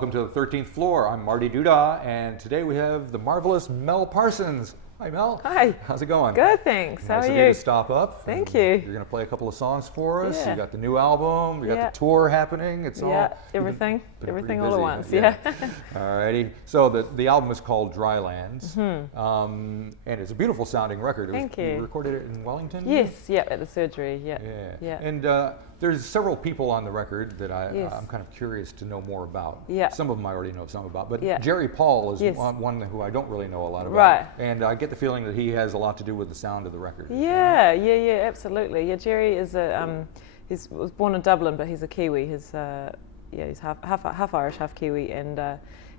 welcome to the 13th floor. I'm Marty Duda, and today we have the marvelous Mel Parsons. Hi, Mel. Hi. How's it going? Good, thanks. How nice are of you? To stop up. Thank you. You're going to play a couple of songs for us. Yeah. You got the new album. You got the tour happening. It's all everything pretty all at busy. once. Yeah. Alrighty. So the album is called Drylands, and it's a beautiful sounding record. Thank you. You recorded it in Wellington. Yes. Yeah. At the surgery. Yeah. And there's several people on the record that I'm kind of curious to know more about. Yeah. Some of them I already know some about, but Yeah. Jerry Paul is Yes. one who I don't really know a lot about. Right. And I get the feeling that he has a lot to do with the sound of the record. Yeah. Absolutely. Yeah. Jerry is was born in Dublin, but he's a Kiwi. He's half Irish, half Kiwi, and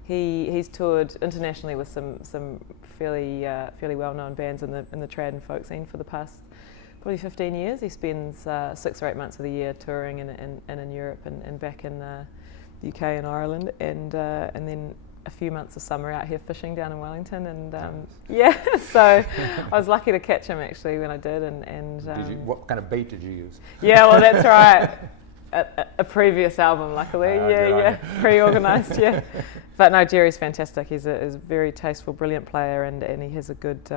he's toured internationally with some fairly well-known bands in the trad and folk scene for the past probably 15 years. He spends 6 or 8 months of the year touring in Europe and back in the UK and Ireland, and then a few months of summer out here fishing down in Wellington, and so I was lucky to catch him actually when I did. And what kind of bait did you use? Yeah, well that's right. A previous album, luckily. Pre-organised. Yeah, but no, Jerry's fantastic. He's a very tasteful, brilliant player, and he has a good.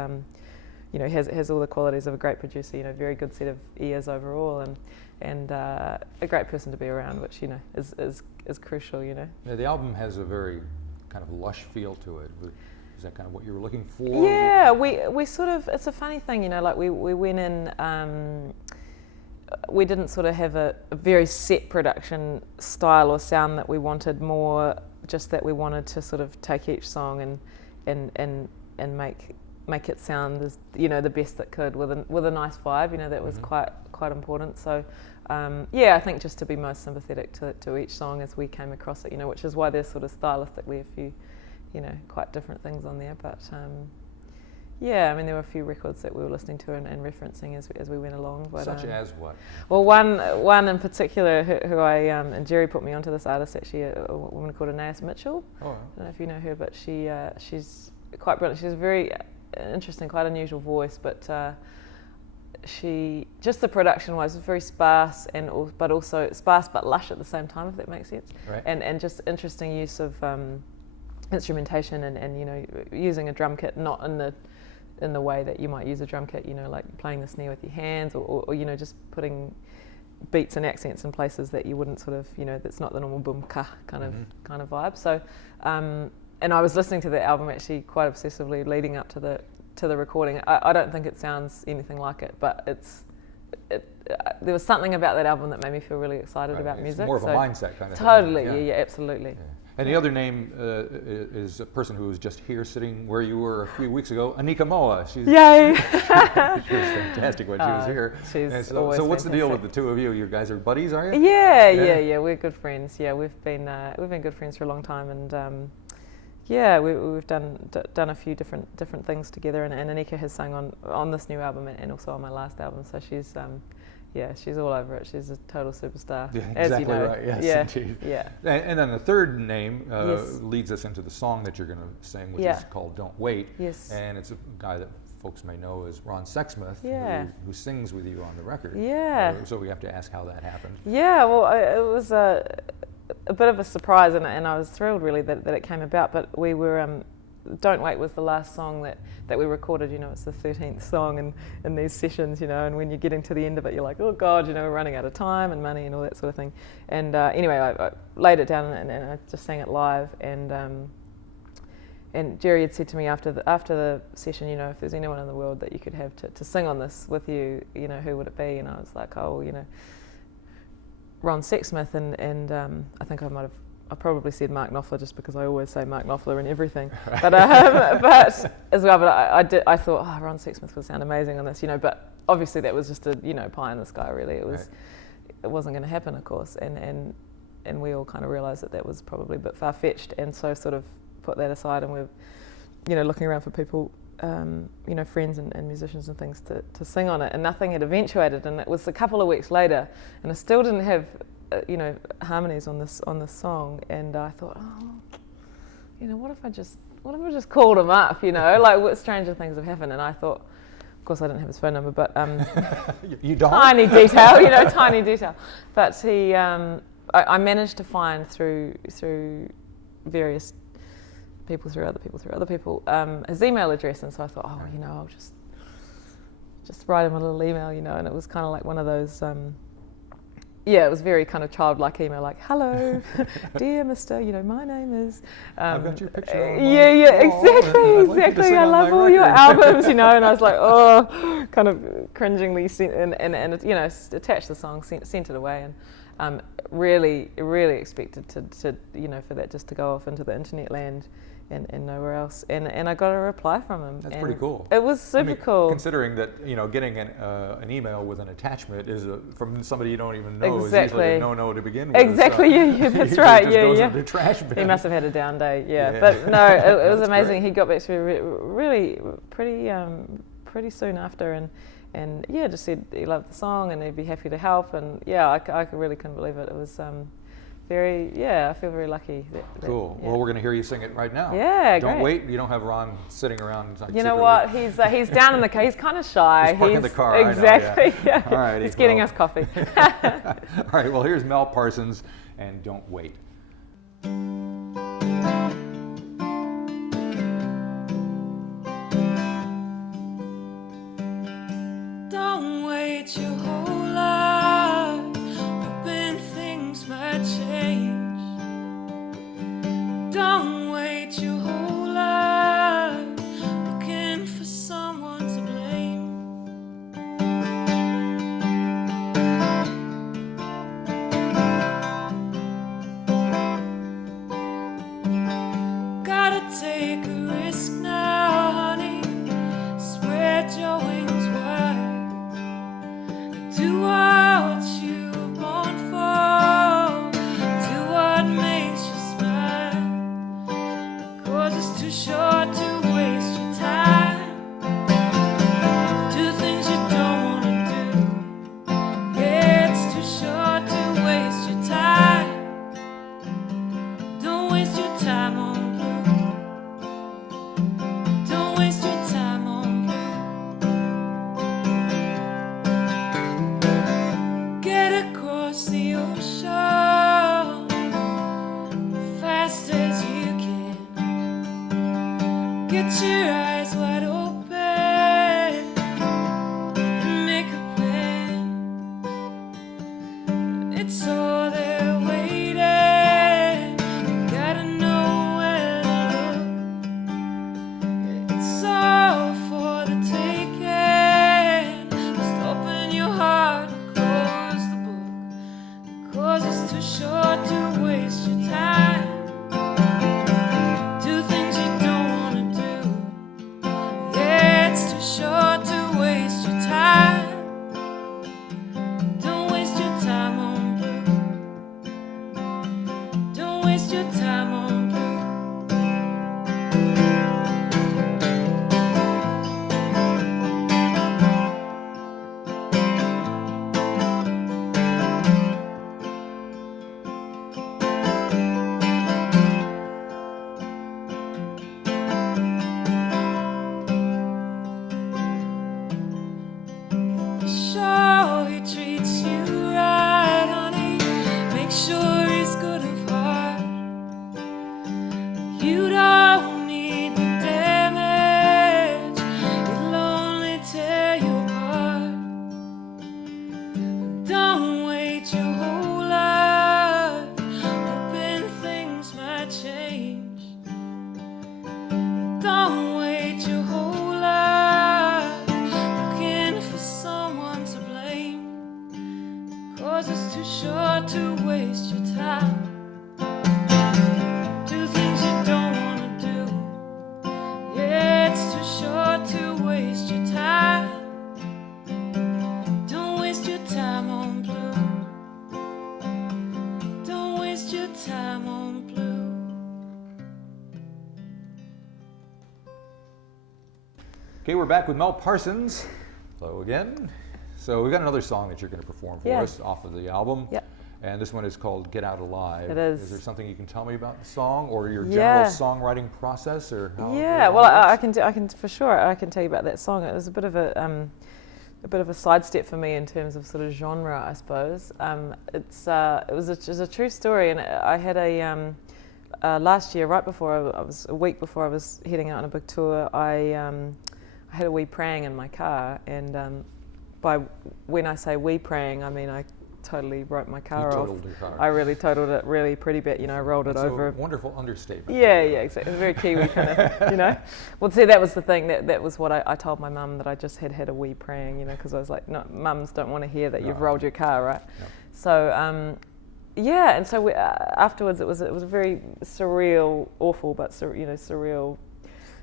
Has all the qualities of a great producer. Very good set of ears overall, and a great person to be around, which is crucial. Yeah, the album has a very kind of lush feel to it. Is that kind of what you were looking for? Yeah, we sort of. It's a funny thing, like we went in. We didn't sort of have a very set production style or sound that we wanted. More just that we wanted to sort of take each song and make it sound as the best it could with a nice vibe. That was quite important. So I think just to be most sympathetic to each song as we came across it, which is why there's sort of stylistically a few quite different things on there. But I mean there were a few records that we were listening to and referencing as we went along. But, such as what? Well, one in particular who I and Jerry put me onto this artist, actually a woman called Anais Mitchell. I don't know if you know her, but she's quite brilliant. She's a very interesting, quite unusual voice, but the production wise was very sparse but also sparse but lush at the same time, if that makes sense. Right. And just interesting use of instrumentation and using a drum kit not in the way that you might use a drum kit, like playing the snare with your hands or just putting beats and accents in places that you wouldn't sort of that's not the normal boom ka kind of vibe. So and I was listening to the album actually quite obsessively leading up to the recording. I don't think it sounds anything like it, but there was something about that album that made me feel really excited about music. It's more of a mindset kind of totally, thing. yeah, absolutely. Yeah. And the other name is a person who was just here sitting where you were a few weeks ago, Anika Moa. Yay! She was fantastic when she was here. She's so what's fantastic. The deal with the two of you? You guys are buddies, are you? Yeah. We're good friends. Yeah, we've been good friends for a long time, and we've done a few different things together. And Anika has sung on this new album and also on my last album. So she's she's all over it. She's a total superstar. Yeah, as exactly you know. right. Yes, indeed. Yeah. And then the third name leads us into the song that you're going to sing, which is called "Don't Wait." Yes. And it's a guy that folks may know as Ron Sexsmith, who sings with you on the record. Yeah. So we have to ask how that happened. Yeah. Well, it was a bit of a surprise, and I was thrilled really that it came about. But we were. Don't Wait was the last song that we recorded. It's the 13th song in these sessions, and when you're getting to the end of it, you're like, oh God, we're running out of time and money and all that sort of thing. And anyway, I laid it down and I just sang it live. And Jerry had said to me after the session, if there's anyone in the world that you could have to sing on this with you, who would it be? And I was like, Ron Sexsmith, and I think I probably said Mark Knopfler just because I always say Mark Knopfler in everything. But as well, but I thought, Ron Sexsmith would sound amazing on this, but obviously that was just a pie in the sky really. It wasn't going to happen, of course, and we all kind of realised that was probably a bit far-fetched, and so sort of put that aside, and we're looking around for people, friends and musicians and things to sing on it, and nothing had eventuated, and it was a couple of weeks later, and I still didn't have harmonies on this song, and I thought, what if I just called him up, like what stranger things have happened, and I thought, of course I didn't have his phone number, but you don't? Tiny detail, but he I managed to find through various people through other people, his email address, and so I thought, I'll just write him a little email, and it was kind of like one of those, it was very kind of childlike email, like, hello, dear Mr., my name is... I've got your picture on exactly. I love all your albums, and I was like, kind of cringingly and attached the song, sent it away, and really expected to for that just to go off into the internet land and nowhere else. And I got a reply from him. That's pretty cool. It was super cool. Considering that, getting an email with an attachment is from somebody you don't even know Exactly. is usually a no to begin with. Exactly, So that's right. Goes into the trash bin. He must have had a down day, But no, it was amazing. He got back to me really pretty soon after, and just said he loved the song and he'd be happy to help, and I really couldn't believe it. It was I feel very lucky. Cool. Well, we're going to hear you sing it right now. Yeah, Don't great. wait. You don't have Ron sitting around. You know what? He's down in the car. He's kind of shy. He's parking the car. Exactly. I know, All right. He's getting us coffee. All right. Well, here's Mel Parsons and Don't Wait. Don't wait your whole life, hoping things might change. Don't wait your whole life, looking for someone to blame. Gotta take a risk now, honey. Spread your wings wide. Do what you were born for. Do what makes you smile. 'Cause it's too short to waste your time. Do things you don't wanna do. Yeah, it's too short to waste your time. Don't waste your time on blue. Don't waste your time on blue. Get across the ocean fast as you can. Get your eyes wide open and make a plan. It's all there waiting. You gotta know where to look. It's all for the taking. Just open your heart and close the book. 'Cause it's too short to waste your time. Do things you don't wanna do. Yeah, it's too short to waste your time. Don't waste your time on blue. Don't waste your time on blue. Sure he treats you right, honey. Make sure he's good of heart. You don't need the damage. It'll only tear you apart. Don't wait your whole life, hoping things might change. Don't wait your whole life, looking for someone to blame. 'Cause it's too short to waste your time. Do things you don't wanna do. Yeah, it's too short to waste your time. Don't waste your time on blue. Don't waste your time on blue. Okay, we're back with Mel Parsons. Hello again. So we've got another song that you're going to perform for us off of the album. Yep. And this one is called Get Out Alive. It is. Is there something you can tell me about the song or your general songwriting process, or how? Well, I can for sure. I can tell you about that song. It was a bit of a sidestep for me in terms of sort of genre, I suppose. It was a true story, and I had last year, right before I was a week before I was heading out on a big tour, I had a wee praying in my car, and when I say wee praying, I mean I totally wrote my car off. Totaled your car. I really totaled it really pretty bad. You know, I rolled it That's over. a wonderful understatement. Yeah, exactly. It's very Kiwi kind of, you know. Well, see, that was the thing. That was what I told my mum, that I just had a wee praying, you know, because I was like, no, mums don't want to hear that you've rolled your car, right? No. So, yeah, and so afterwards it was a very surreal, awful, but surreal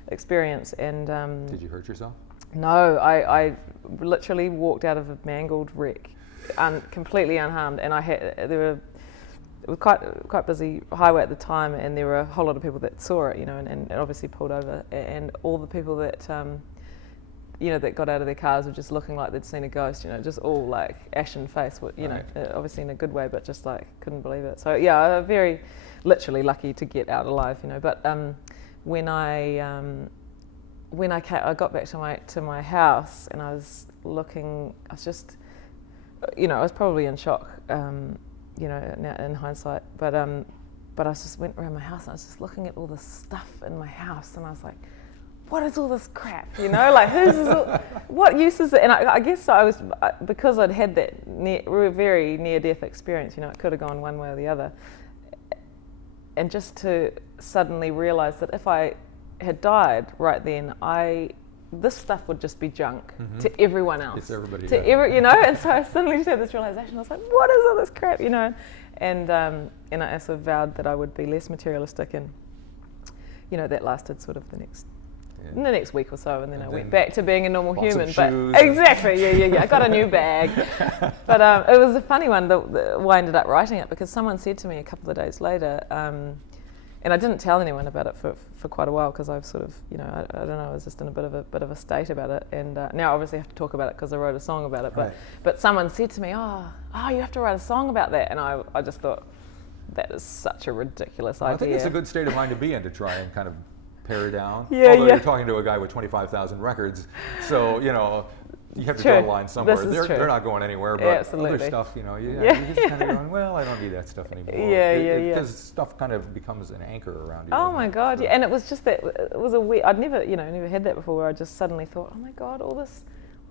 experience. And Did you hurt yourself? no, I literally walked out of a mangled wreck, completely unharmed, and it was quite busy highway at the time, and there were a whole lot of people that saw it, you know, and obviously pulled over, and all the people that that got out of their cars were just looking like they'd seen a ghost, you know, just all like ashen face, you know, obviously in a good way, but just like couldn't believe it. So yeah, I'm very literally lucky to get out alive, you know. But when I got back to my house, and I was looking, I was just, you know, I was probably in shock, you know, now in hindsight, but I just went around my house and I was just looking at all the stuff in my house, and I was like, what is all this crap, you know, like what use is it? And I guess I was, because I'd had that very near-death experience, you know, it could have gone one way or the other, and just to suddenly realise that if I had died right then, this stuff would just be junk to everyone else. It's everybody. You know, and so I suddenly just had this realisation. I was like, what is all this crap, you know? And I sort of vowed that I would be less materialistic, and, you know, that lasted sort of the next week or so, and then I went back to being a normal human. But exactly, yeah. I got a new bag. But it was a funny one, why I ended up writing it, because someone said to me a couple of days later, and I didn't tell anyone about it for quite a while, because I've sort of, you know, I don't know, I was just in a bit of a state about it, and now obviously I have to talk about it because I wrote a song about it. But someone said to me, oh, you have to write a song about that, and I just thought, that is such a ridiculous idea. I think it's a good state of mind to be in, to try and kind of pare down. Yeah, Although yeah. you're talking to a guy with 25,000 records, so, you know, you have to draw a line somewhere. They're not going anywhere, but absolutely. Other stuff, you know, you just kind of going, well, I don't need that stuff anymore. Yeah. Because stuff kind of becomes an anchor around you. Oh my God, yeah. And it was just that, it was a weird, I'd never had that before, where I just suddenly thought, oh my God, all this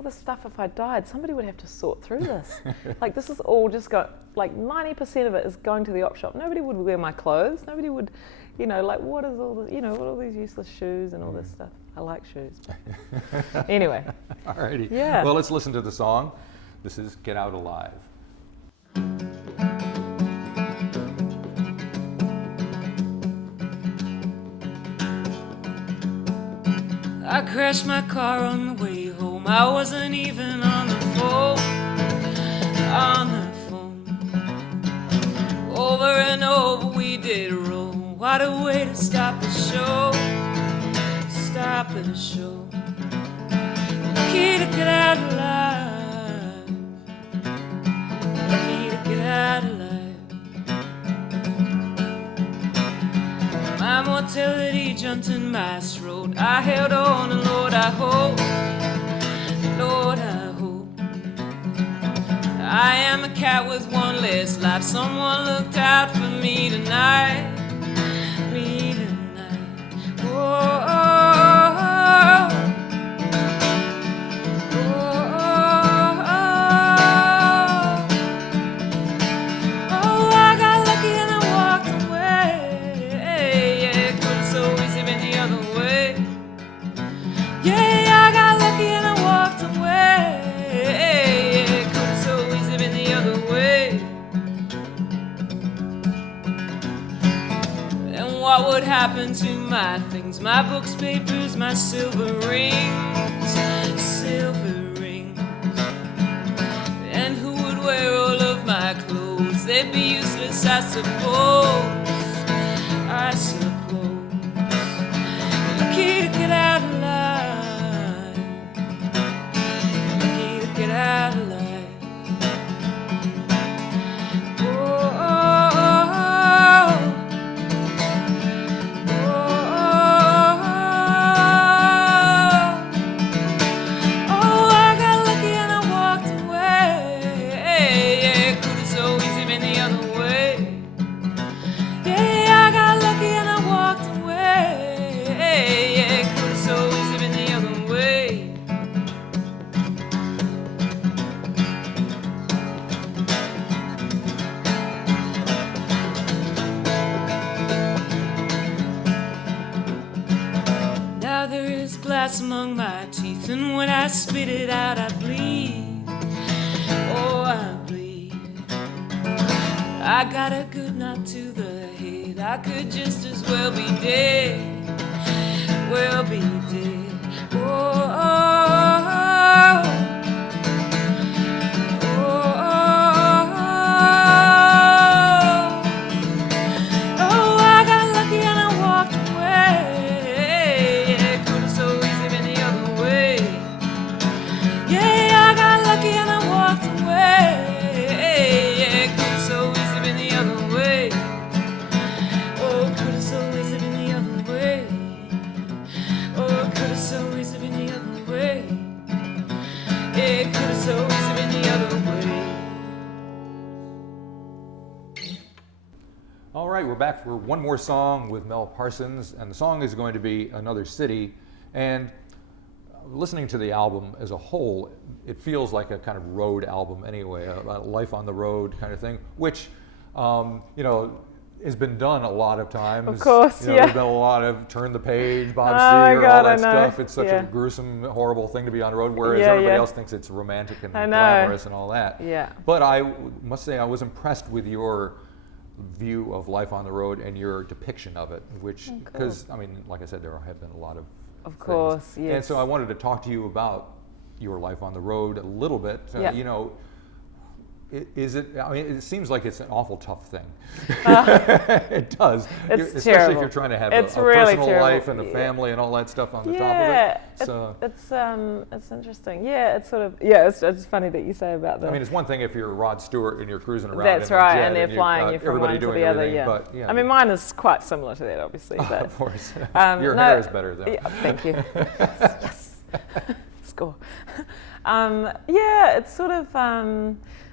stuff, if I died, somebody would have to sort through this. Like, this is all just like 90% of it is going to the op shop. Nobody would wear my clothes. Nobody would, you know, like, what is all this, you know, what are all these useless shoes and all this stuff. I like shoes. Anyway. Alrighty. Yeah. Well, let's listen to the song. This is Get Out Alive. I crashed my car on the way home. I wasn't even on the phone. Over and over we did roll. What a way to stop the show. Stop the show. Lucky to get out alive. Lucky to get out alive. My mortality jumped in my throat. I held on, and Lord, I hope. Lord, I hope. I am a cat with one less life. Someone looked out for me tonight. Me tonight. Oh, oh, oh. What would happen to my things, my books, papers, my silver rings, and who would wear all of my clothes? They'd be useless, I suppose. Lucky to get out alive. Lucky to get out alive. Lucky glass among my teeth, and when I spit it out, I bleed. Oh, I bleed. I got a good knock to the head. I could just as well be dead. Well, be dead. Oh, oh, oh. All right, we're back for one more song with Mel Parsons, and the song is going to be Another City. And listening to the album as a whole, it feels like a kind of road album anyway, a life on the road kind of thing, which, you know, has been done a lot of times. Of course, you know, yeah. There's been a lot of Turn the Page, Bob Oh my Seger, God, all that I know. stuff. It's such Yeah. a gruesome, horrible thing to be on the road, whereas Yeah, everybody yeah. else thinks it's romantic and I know. glamorous and all that. Yeah. But I must say I was impressed with your view of life on the road and your depiction of it, which, because, I mean, like I said, there have been a lot of things. course, yes. And so I wanted to talk to you about your life on the road a little bit. Yeah. You know, is it, I mean, it seems like it's an awful tough thing. It does. It's Especially if terrible. you're trying to have It's a really personal terrible. life and a Yeah. family and all that stuff on the Yeah, top of it. So, it's interesting. Yeah, it's sort of, yeah, it's funny that you say about the. I mean, it's one thing if you're Rod Stewart and you're cruising around That's in a right, jet and they're you've flying got you from everybody one to doing the other. everything, Yeah. but, yeah. I mean, mine is quite similar to that, obviously. But of course. Your no, hair is better though. Yeah, thank you. Yes. Score. Yeah, it's sort of.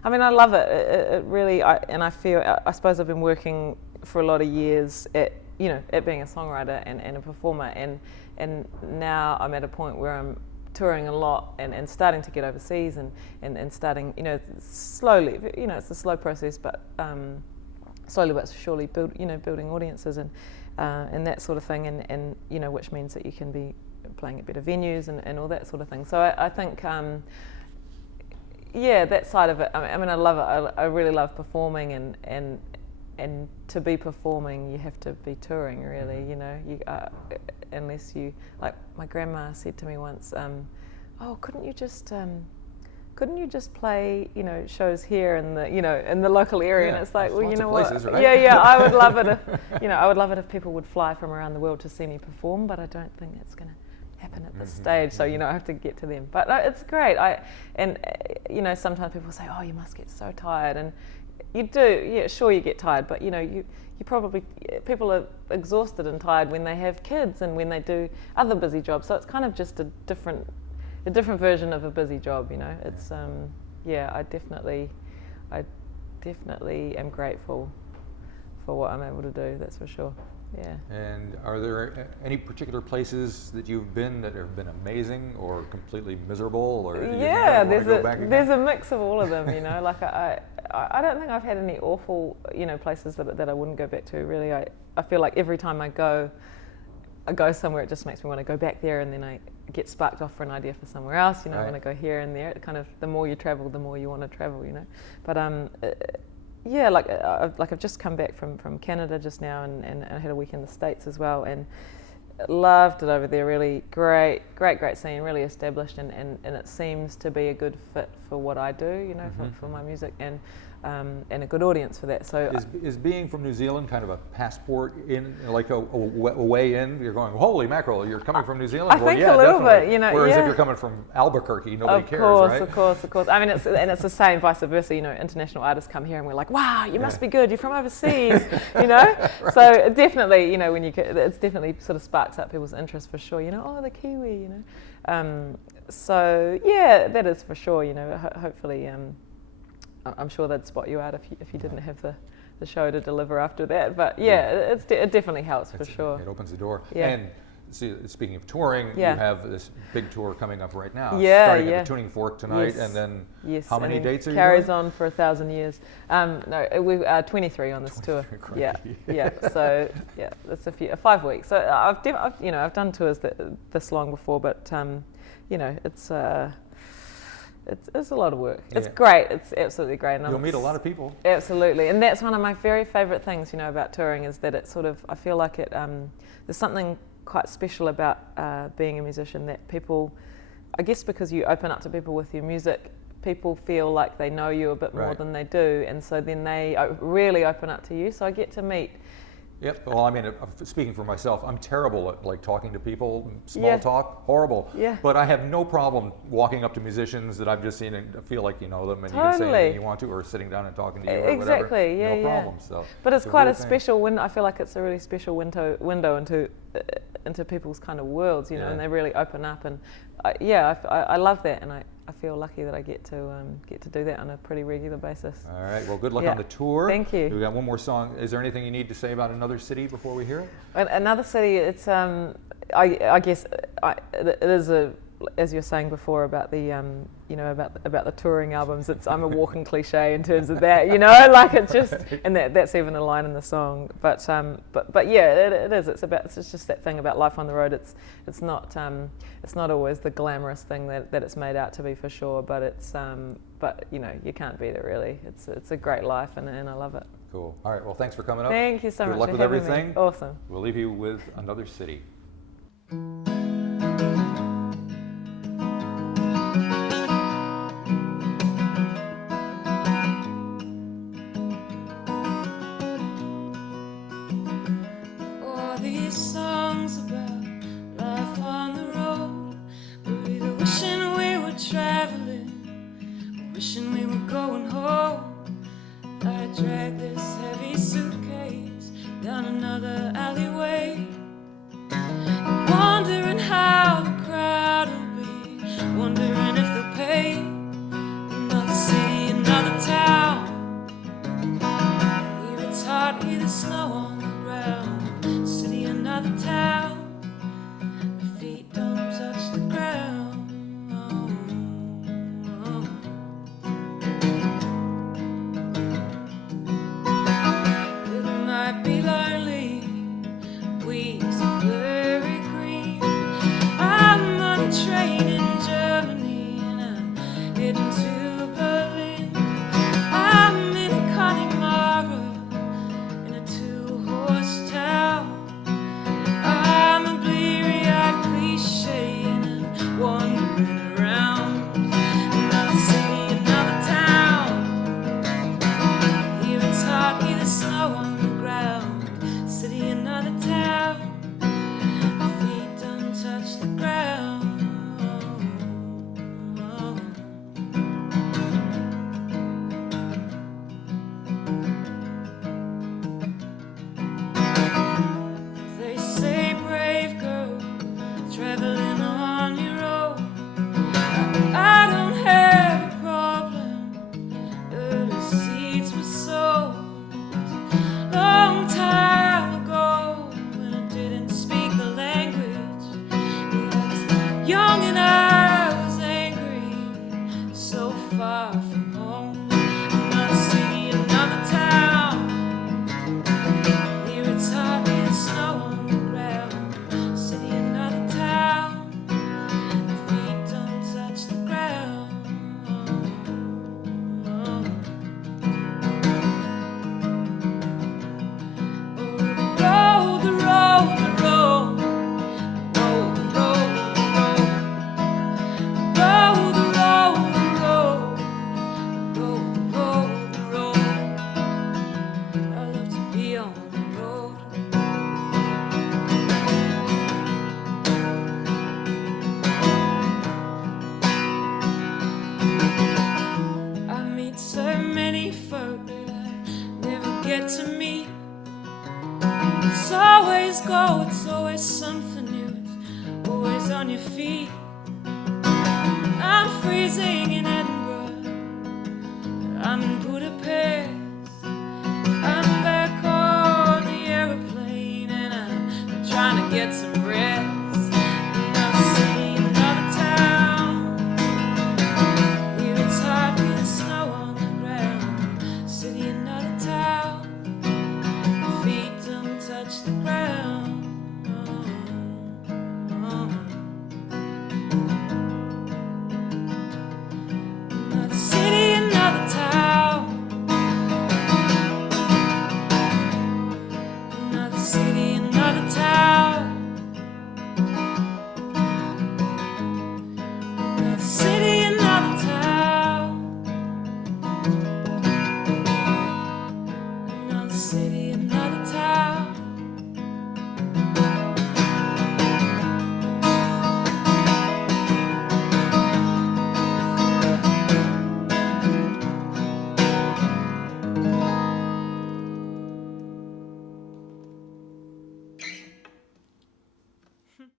I mean, I love it. It really, I feel. I suppose I've been working for a lot of years at, you know, at being a songwriter and a performer, and now I'm at a point where I'm touring a lot and starting to get overseas and starting, you know, slowly. You know, it's a slow process, but slowly but surely building audiences and that sort of thing, and you know, which means that you can be playing at better venues and all that sort of thing. So I think, yeah, that side of it. I mean, I love it. I really love performing, and to be performing, you have to be touring. Really, you know, unless you, like my grandma said to me once, "Oh, couldn't you just play, you know, shows here in the local area?" Yeah, and it's like, well, you lots know of places, what? right? Yeah, I would love it if, you know, I would love it if people would fly from around the world to see me perform, but I don't think it's going to happen at this stage. So, you know, I have to get to them. But no, it's great. You know, sometimes people say, "Oh, you must get so tired," and you do. Yeah, sure, you get tired, but you know, you probably, people are exhausted and tired when they have kids and when they do other busy jobs. So it's kind of just a different version of a busy job, you know. It's yeah, I definitely am grateful for what I'm able to do, that's for sure. Yeah. And are there any particular places that you've been that have been amazing or completely miserable, or do you Yeah, want to go back again? there's a mix of all of them, you know. Like I don't think I've had any awful, you know, places that I wouldn't go back to. Really, I feel like every time I go somewhere, it just makes me want to go back there, and then I get sparked off for an idea for somewhere else. You know, I want to go here and there. It kind of, the more you travel, the more you want to travel. You know, but yeah, I've just come back from Canada just now, and I had a week in the States as well, and loved it over there. Really great scene, really established, and it seems to be a good fit for what I do, you know, for my music, and a good audience for that. So is being from New Zealand kind of a passport in, like a way in? You're going, holy mackerel, you're coming from New Zealand? I think a little definitely. bit, you know. Whereas yeah. if you're coming from Albuquerque, nobody cares, right? Of course. I mean, it's the same vice versa. You know, international artists come here and we're like, wow, you must be good. You're from overseas, you know. Right. So definitely, you know, when it's definitely sort of sparks up people's interest for sure. You know, oh, the Kiwi, you know. So yeah, that is for sure. You know, hopefully. I'm sure they'd spot you out if you didn't have the show to deliver after that. But yeah, it definitely helps for sure. It opens the door. Yeah. And speaking of touring, Yeah. you have this big tour coming up right now. Yeah, Starting yeah. at the Tuning Fork tonight, Yes. and then Yes. how and many then dates are you carries doing? on for 1,000 years. No, we are 23 on this tour. 23, Yeah, crikey. yeah. So yeah, that's 5 weeks. So I've done tours this long before, but it's a lot of work. It's Yeah. great. It's absolutely great. And You'll meet a lot of people. Absolutely, and that's one of my very favourite things, about touring is that it I feel like it. There's something quite special about being a musician that people, I guess, because you open up to people with your music, people feel like they know you a bit more Right. than they do, and so then they really open up to you. So I get to meet. Yep. Well, I mean, speaking for myself, I'm terrible at like talking to people, small Yeah. talk, horrible. Yeah. But I have no problem walking up to musicians that I've just seen and feel like you know them, and you can say Totally. anything you want to, or sitting down and talking to you, or whatever. Exactly. Yeah, no yeah. problem. So, But it's a quite real a thing. special window. I feel like it's a really special window into people's kind of worlds, Yeah. and they really open up. And I love that, and I feel lucky that I get to do that on a pretty regular basis. All right. Well, good luck Yeah. on the tour. Thank you. We got one more song. Is there anything you need to say about Another City before we hear it? Another city. It's I guess it is as you're saying before about the about the touring albums. I'm a walking cliche in terms of that. Like it's just and that's even a line in the song. But yeah, it is. It's just that thing about life on the road. It's not always the glamorous thing that it's made out to be, for sure. But it's you can't beat it really. It's a great life and I love it. Cool. All right. Well, thanks for coming up. Thank you so Good much luck for with having everything. me. Awesome. We'll leave you with Another City. All these songs about life on the road. We're either wishing we were traveling, or wishing we were going home. I drag this heavy suitcase down another alleyway, wondering how the crowd will be, wondering if they'll pay. Another city, another town. Here it's hot, here there's snow on the ground. City, another town. My feet don't touch the ground. It might be lonely, weeks of blurry green. I'm on a train in Germany and I'm heading to Berlin. I'm in a Connemara in a two-horse town. I'm a bleary-eyed cliche and I'm wandering around. Another city, another town. Here it's hot, here there's snow on the ground. City, another town. My feet don't touch the ground. They say, brave girl, traveling on your own. I don't have a problem. Early seeds were sown long time ago when I didn't speak the language. I was young and I was angry, so far from home. Another city, another town. Here it's hot, here there's snow on the ground. City, another town. My feet don't touch the ground. Oh, the road, the road, the road, the road, the road, the road, the road, the road. Sing